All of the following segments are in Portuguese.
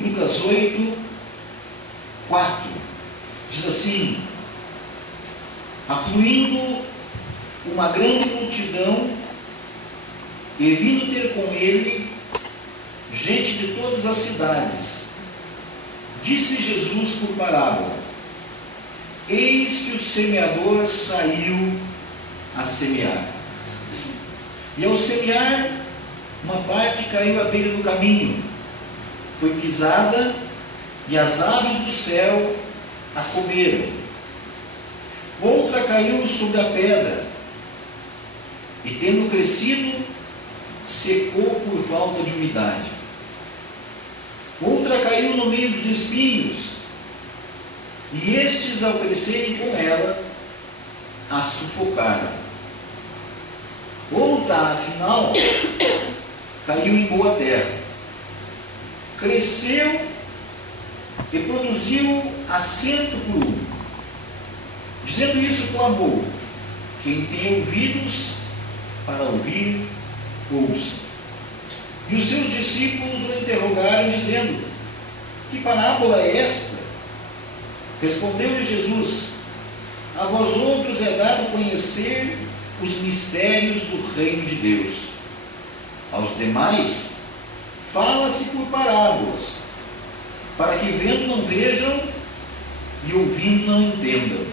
Lucas 8, 4, diz assim: afluindo uma grande multidão e vindo ter com ele gente de todas as cidades, disse Jesus por parábola: eis que o semeador saiu a semear. E ao semear, uma parte caiu à beira do caminho, foi pisada, e as aves do céu a comeram. Outra caiu sobre a pedra, e tendo crescido, secou por falta de umidade. Outra caiu no meio dos espinhos, e estes, ao crescerem com ela, a sufocaram. Outra, afinal, caiu em boa terra, cresceu e produziu a 100 por 1. Dizendo isso, clamou: quem tem ouvidos para ouvir, ouça. E os seus discípulos o interrogaram, dizendo: que parábola é esta? Respondeu-lhe Jesus: a vós outros é dado conhecer os mistérios do reino de Deus. Aos demais fala-se por parábolas, para que vendo não vejam e ouvindo não entendam.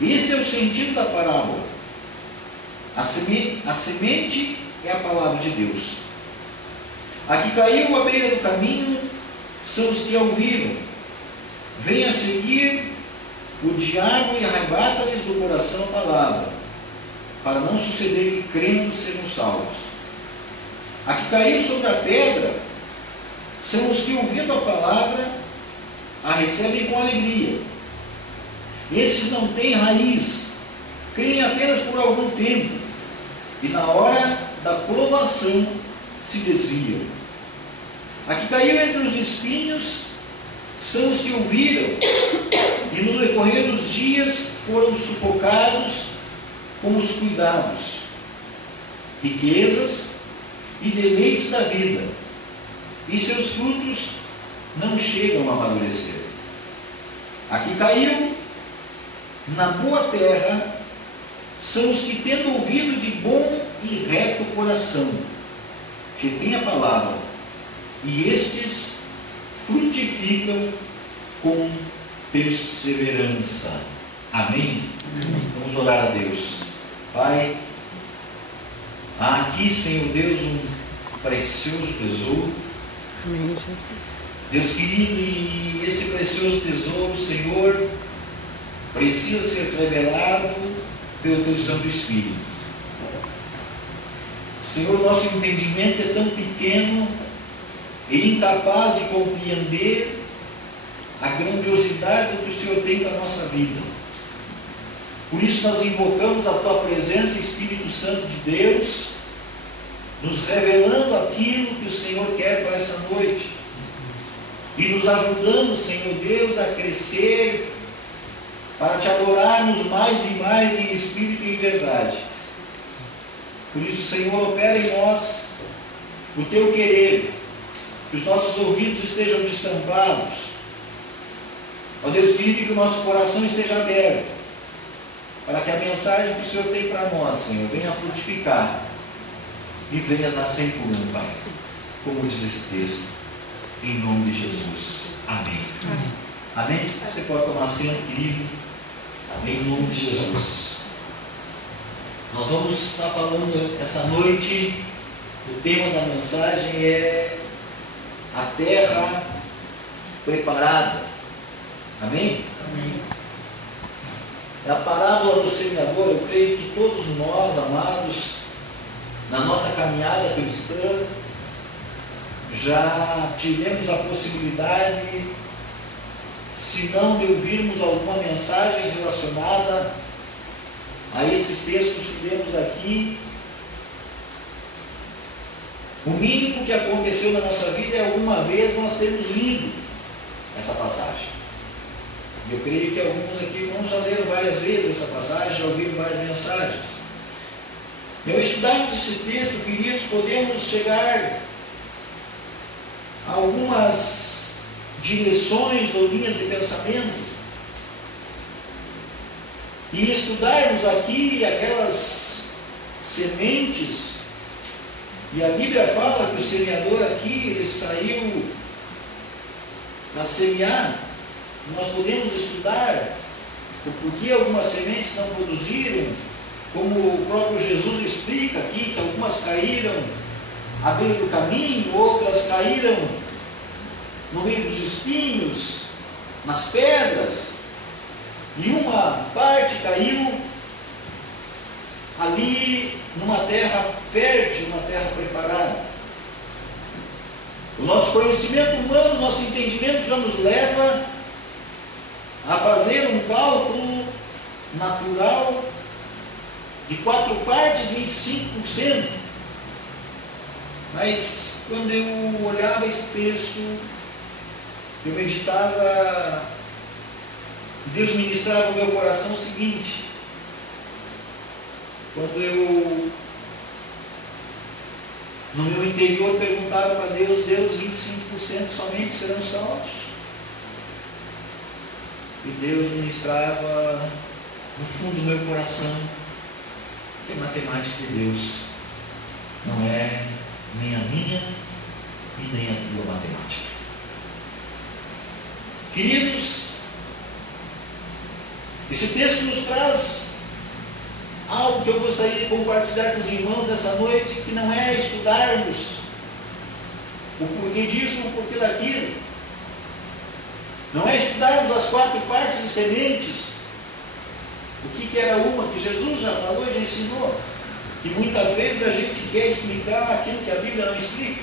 Este é o sentido da parábola. A semente é a palavra de Deus. A que caiu à beira do caminho são os que a ouviram. Vem a seguir o diabo e arrebata-lhes do coração a palavra, para não suceder que crendo sejam salvos. A que caiu sobre a pedra são os que, ouvindo a palavra, a recebem com alegria. Esses não têm raiz, creem apenas por algum tempo, e na hora da provação se desviam. A que caiu entre os espinhos são os que ouviram, e no decorrer dos dias foram sufocados com os cuidados, riquezas e deleites da vida, e seus frutos não chegam a amadurecer. A que caiu na boa terra são os que, tendo ouvido de bom e reto coração, retêm a palavra, e estes frutificam com perseverança. Amém? Amém. Vamos orar a Deus. Pai, há aqui, Senhor Deus, um precioso tesouro. Amém, Jesus. Deus querido, e esse precioso tesouro, Senhor, precisa ser revelado pelo Teu Santo Espírito. Senhor, nosso entendimento é tão pequeno e incapaz de compreender a grandiosidade do que o Senhor tem para a nossa vida. Por isso nós invocamos a Tua presença, Espírito Santo de Deus, nos revelando aquilo que o Senhor quer para essa noite, e nos ajudando, Senhor Deus, a crescer, para Te adorarmos mais e mais em espírito e em verdade. Por isso, Senhor, opera em nós o Teu querer, que os nossos ouvidos estejam destampados, ó Deus querido, que o nosso coração esteja aberto, para que a mensagem que o Senhor tem para nós, Senhor, venha frutificar e venha dar 100 por 1, Pai, como diz esse texto, em nome de Jesus. Amém. Amém. Amém? Você pode tomar assento, querido, em nome de Jesus. Nós vamos estar falando essa noite, o tema da mensagem é a terra preparada. Amém? Amém. É a parábola do semeador. Eu creio que todos nós, amados, na nossa caminhada cristã, já tivemos a possibilidade, se não de ouvirmos alguma mensagem relacionada a esses textos que temos aqui. O mínimo que aconteceu na nossa vida é alguma vez nós termos lido essa passagem. Eu creio que alguns aqui já leram várias vezes essa passagem, já ouviram várias mensagens. E ao estudarmos esse texto, queridos, podemos chegar algumas direções ou linhas de pensamento e estudarmos aqui aquelas sementes. E a Bíblia fala que o semeador aqui, ele saiu para semear. Nós podemos estudar o porquê algumas sementes não produziram, como o próprio Jesus explica aqui, que algumas caíram à beira do caminho, outras caíram no meio dos espinhos, nas pedras, e uma parte caiu ali numa terra fértil, uma terra preparada. O nosso conhecimento humano, o nosso entendimento já nos leva a fazer um cálculo natural de 4 partes, 25%. Mas quando eu olhava esse texto, eu meditava, Deus ministrava no meu coração o seguinte: quando eu, no meu interior, perguntava para Deus, 25% somente serão salvos? E Deus ministrava no fundo do meu coração que a matemática de Deus não é nem a minha e nem a tua matemática. Queridos, esse texto nos traz algo que eu gostaria de compartilhar com os irmãos dessa noite, que não é estudarmos o porquê disso, o porquê daquilo. Não é estudarmos as 4 partes de sementes, o que era uma, que Jesus já falou e já ensinou. E muitas vezes a gente quer explicar aquilo que a Bíblia não explica.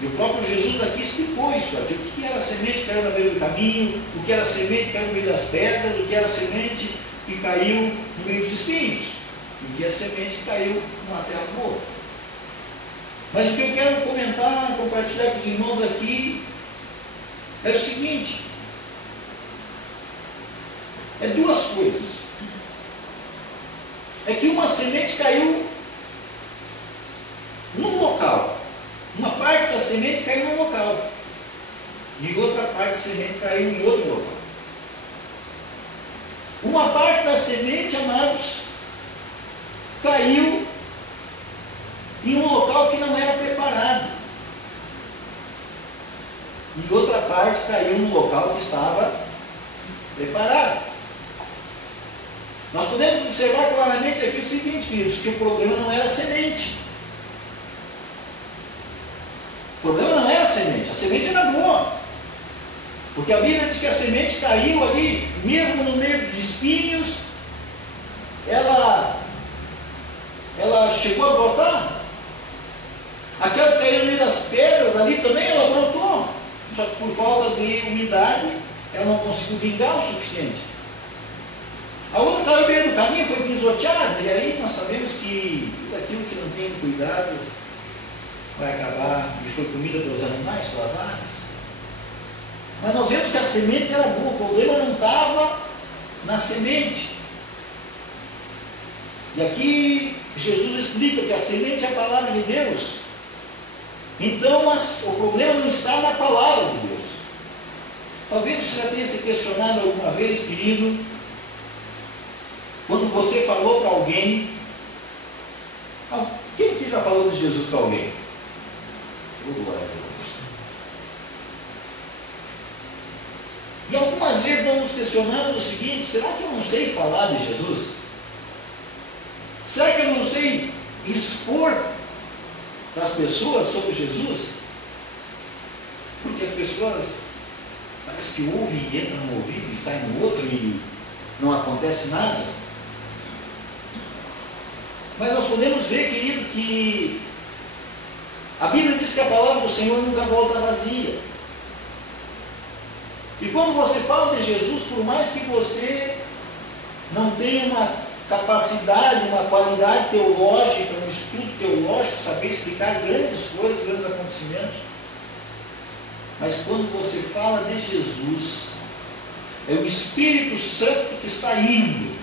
E o próprio Jesus aqui explicou isso, aqui, o que era a semente que caiu na beira do caminho, o que era a semente que caiu no meio das pedras, o que era a semente que caiu no meio dos espinhos, e o que é a semente que caiu numa terra boa. Mas o que eu quero comentar, compartilhar com os irmãos aqui, é o seguinte: é 2 coisas. É que uma semente caiu num local, uma parte da semente caiu num local, e outra parte da semente caiu em outro local. Uma parte da semente, amados, caiu em um local que não era preparado, e outra parte caiu num local que estava preparado. Nós podemos observar claramente aqui o seguinte, queridos, que o problema não era a semente. O problema não era a semente era boa. Porque a Bíblia diz que a semente caiu ali, mesmo no meio dos espinhos, ela chegou a brotar. Aquelas que caíram no meio das pedras ali também, ela brotou. Só que por falta de umidade, ela não conseguiu vingar o suficiente. A outra caiu bem no caminho, foi pisoteada, e aí nós sabemos que tudo aquilo que não tem cuidado vai acabar, e foi comida pelos animais, pelas aves. Mas nós vemos que a semente era boa, o problema não estava na semente. E aqui Jesus explica que a semente é a palavra de Deus. Então o problema não está na palavra de Deus. Talvez você já tenha se questionado alguma vez, querido, quando você falou para alguém, quem aqui já falou de Jesus para alguém? Glória a Deus. E algumas vezes nós nos questionamos o seguinte: será que eu não sei falar de Jesus? Será que eu não sei expor para as pessoas sobre Jesus? Porque as pessoas parece que ouvem e entram no ouvido e saem no outro e não acontece nada. Mas nós podemos ver, querido, que a Bíblia diz que a palavra do Senhor nunca volta vazia. E quando você fala de Jesus, por mais que você não tenha uma capacidade, uma qualidade teológica, um estudo teológico, saber explicar grandes coisas, grandes acontecimentos, mas quando você fala de Jesus, é o Espírito Santo que está indo